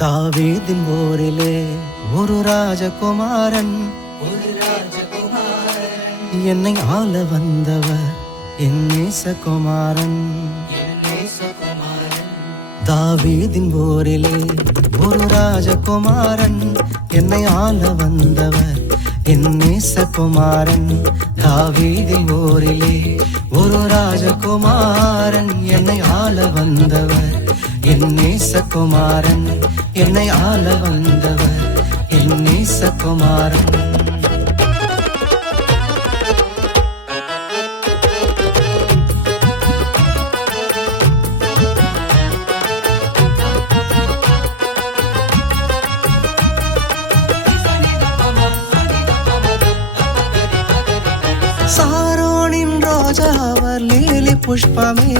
தாவீதின் ஊரிலே ஒரு ராஜகுமாரன் என்னை ஆள வந்தவர் என் நேசகுமாரன். தாவீதின் ஊரிலே ஒரு ராஜகுமாரன் என்னை ஆள வந்தவர் என் நேசகுமாரன். தாவீதின் ஊரிலே ஒரு ராஜகுமாரன் என்னை ஆள வந்தவர் என் நேசகுமாரன். என்னை ஆள வந்தவர் என் நேசகுமாரன். சாரோனின் ரோஜா அவர் லீலி புஷ்பமே,